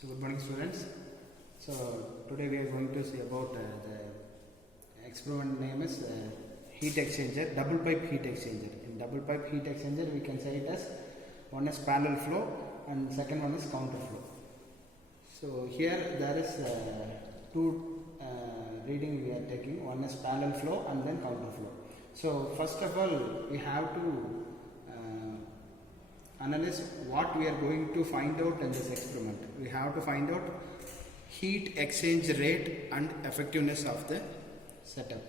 So good morning students. So today we are going to see about the experiment name is heat exchanger, double pipe heat exchanger. In double pipe heat exchanger we can say it as one is parallel flow and second one is counter flow. So here there is two reading we are taking, one is parallel flow and then counter flow. So first of all we have to analyze what we are going to find out in this experiment. We have to find out heat exchange rate and effectiveness of the setup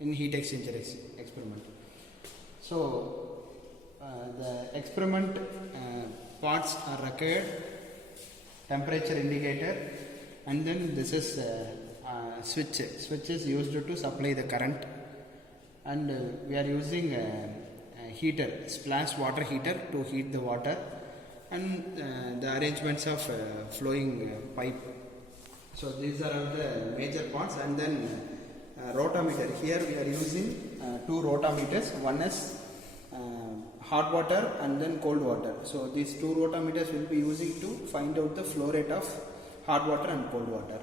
in heat exchanger experiment. So the experiment parts are required, temperature indicator, and then this is switch. Switch is used to supply the current, and we are using heater, splash water heater to heat the water, and the arrangements of flowing pipe. So these are all the major parts, and then rotameter. Here we are using two rotameters. One is hot water and then cold water. So these two rotameters will be using to find out the flow rate of hot water and cold water.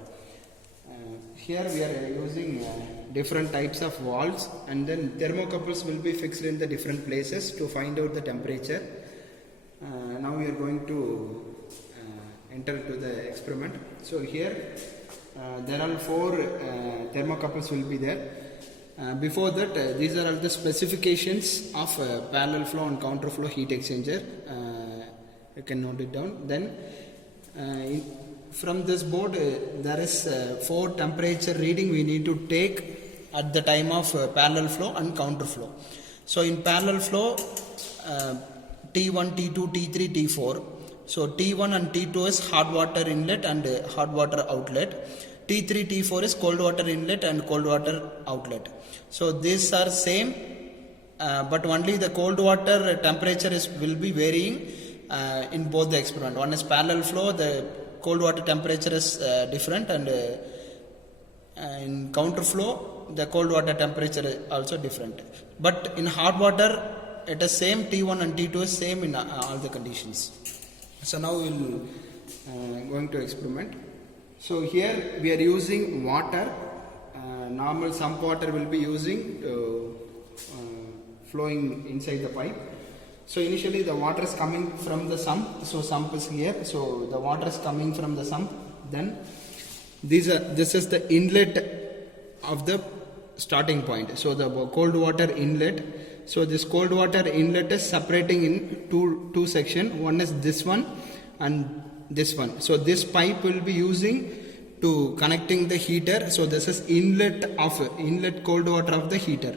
Here we are using different types of valves, and then thermocouples will be fixed in the different places to find out the temperature. Now we are going to enter into the experiment. So here there are four thermocouples will be there. Before that, these are all the specifications of parallel flow and counter flow heat exchanger. You can note it down. Then from this board there is 4 temperature reading we need to take at the time of parallel flow and counter flow. So in parallel flow T1, T2, T3, T4. So T1 and T2 is hot water inlet and hot water outlet. T3, T4 is cold water inlet and cold water outlet. So these are same, but only the cold water temperature will be varying in both the experiment. One is parallel flow, the cold water temperature is different, and in counter flow the cold water temperature is also different. But in hot water it is same, T1 and T2 is same in all the conditions. So now we will going to experiment. So here we are using water, normal sump water will be using flowing inside the pipe. So initially the water is coming from the sump, so sump is here, so the water is coming from the sump. Then this is the inlet of the starting point, so the cold water inlet. So this cold water inlet is separating in two sections. One is this one and this one. So this pipe will be using to connecting the heater. So this is inlet cold water of the heater.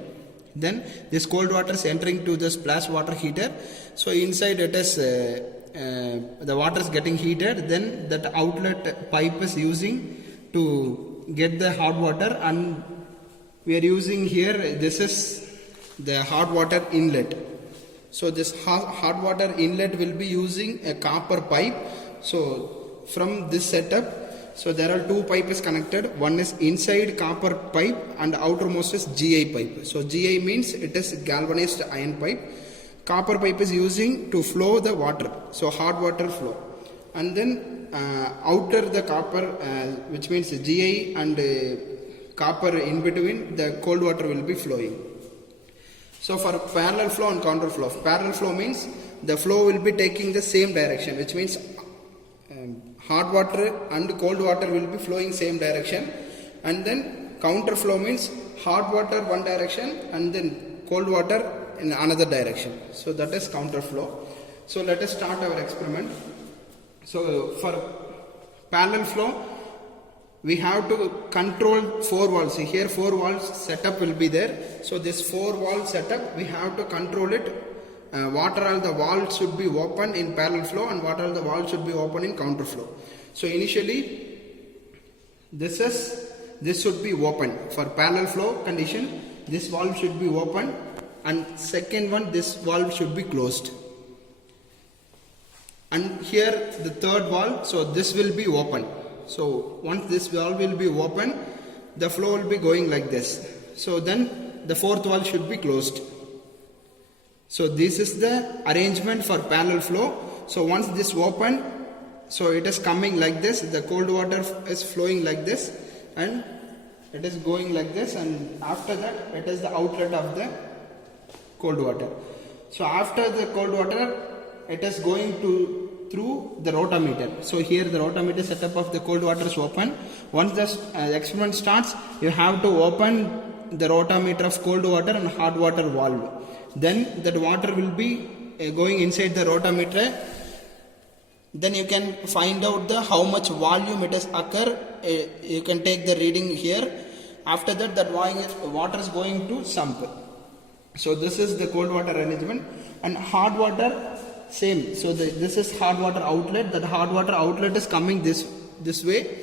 Then this cold water is entering to the splash water heater. So inside it is the water is getting heated. Then that outlet pipe is using to get the hot water, and we are using here, this is the hot water inlet. So this hot water inlet will be using a copper pipe. So from this setup, so there are two pipes connected. One is inside copper pipe and outermost is GI pipe. So GI means it is galvanized iron pipe. Copper pipe is using to flow the water, so hot water flow. And then outer the copper, which means GI and copper in between, the cold water will be flowing. So for parallel flow and counter flow, parallel flow means the flow will be taking the same direction, which means hot water and cold water will be flowing same direction. And then counter flow means hot water one direction and then cold water in another direction. So that is counter flow. So let us start our experiment. So for parallel flow we have to control 4 valves. Here 4 valves setup will be there. So this 4 valve setup we have to control it. What all the valves should be open in parallel flow and what all the valves should be open in counter flow. So initially this should be open. For parallel flow condition, this valve should be open, and second one, this valve should be closed. And here the third valve, so this will be open. So once this valve will be open, the flow will be going like this. So then the fourth valve should be closed. So this is the arrangement for parallel flow. So once this open, So it is coming like this, the cold water is flowing like this, and it is going like this, and after that it is the outlet of the cold water. So after the cold water, it is going to through the rotameter. So here the rotameter setup of the cold water is open. Once the experiment starts, you have to open the rotameter of cold water and hot water valve. Then that water will be going inside the rotameter. Then you can find out the how much volume it has occur. You can take the reading here. After that, that water is going to sump. So this is the cold water arrangement, and hot water same. So this is hot water outlet. That hot water outlet is coming this way,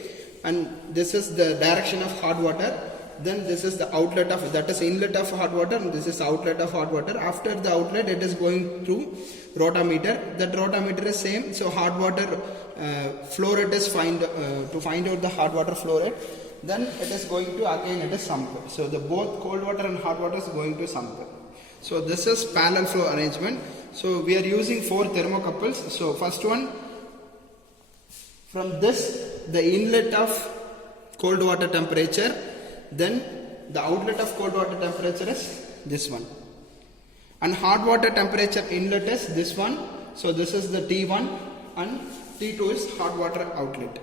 and this is the direction of hot water. Then this is the outlet of, that is inlet of hot water, and this is outlet of hot water. After the outlet, it is going through rotameter. That rotameter is same. So hot water flow rate is to find out the hot water flow rate. Then it is going to again it is sump. So the both cold water and hot water is going to sump. So this is parallel flow arrangement. So we are using 4 thermocouples. So first one, from this the inlet of cold water temperature, then the outlet of cold water temperature is this one, and hot water temperature inlet is this one. So this is the T1, and T2 is hot water outlet.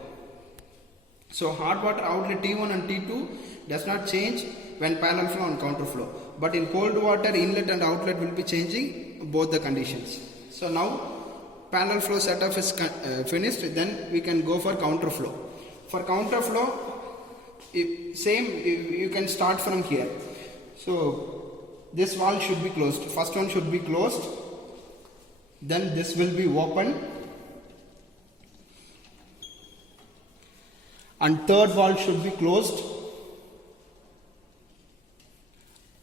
So hot water outlet T1 and T2 does not change when parallel flow and counter flow, but in cold water inlet and outlet will be changing both the conditions. So now parallel flow setup is finished. Then we can go for counter flow. For counter flow, you can start from here. So this valve should be closed. First one should be closed, then this will be open, and third valve should be closed,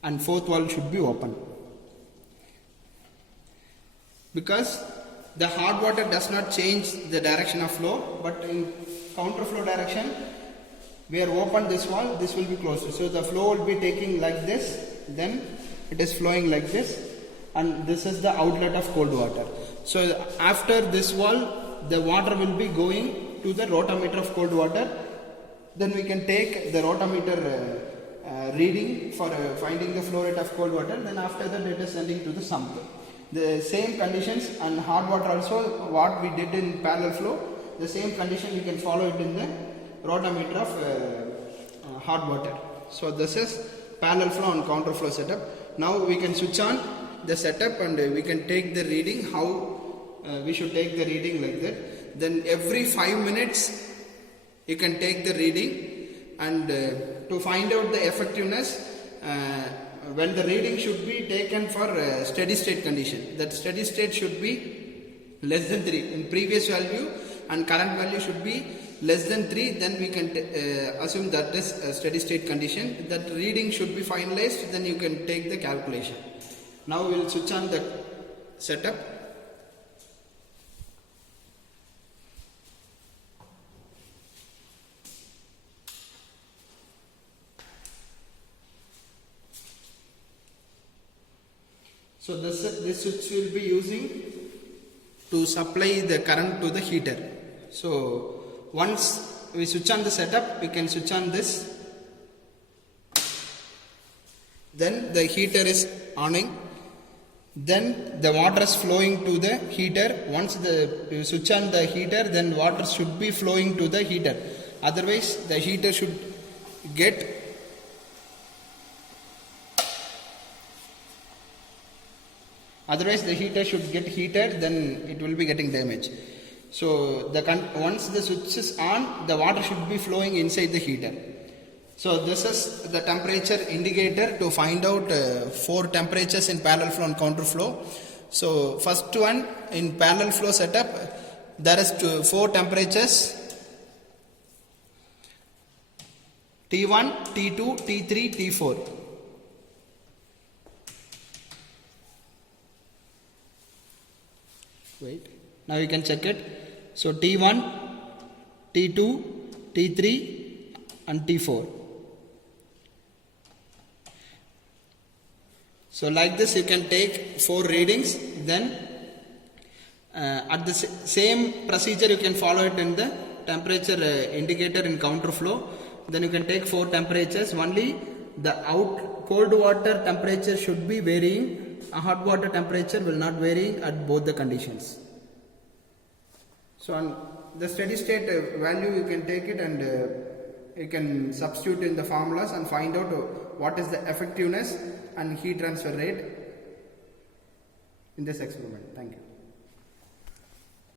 and fourth valve should be open. Because the hot water does not change the direction of flow, but in counter flow direction, we are open this valve, this will be closed. So the flow will be taking like this, then it is flowing like this, and this is the outlet of cold water. So after this valve, the water will be going to the rotameter of cold water. Then we can take the rotameter reading for finding the flow rate of cold water. Then after that, it is sending to the sump. The same conditions and hot water also, what we did in parallel flow, the same condition we can follow it in the rotameter of hot water. So this is parallel flow and counter flow setup. Now we can switch on the setup, and we can take the reading. How we should take the reading like that. Then every 5 minutes you can take the reading, and to find out the effectiveness, when the reading should be taken for steady state condition. That steady state should be less than 3 in previous value, and current value should be less than 3. Then we can assume that is a steady state condition. That reading should be finalized, then you can take the calculation. Now we will switch on the setup. So this switch will be using to supply the current to the heater. So once we switch on the setup, we can switch on this. Then the heater is on. Then the water is flowing to the heater. Once you switch on the heater, then water should be flowing to the heater. Otherwise, the heater should get heated, then it will be getting damaged. So once the switch is on, the water should be flowing inside the heater. So this is the temperature indicator to find out 4 temperatures in parallel flow and counter flow. So first one, in parallel flow setup, there is 4 temperatures: T1, T2, T3, T4. Wait, now you can check it. So T1, T2, T3 and T4. So like this you can take 4 readings. Then At the same procedure you can follow it in the temperature indicator in counter flow. Then you can take 4 temperatures. Only the cold water temperature should be varying. A hot water temperature will not vary at both the conditions. So on the steady state value you can take it and you can substitute in the formulas and find out what is the effectiveness and heat transfer rate in this experiment. Thank you.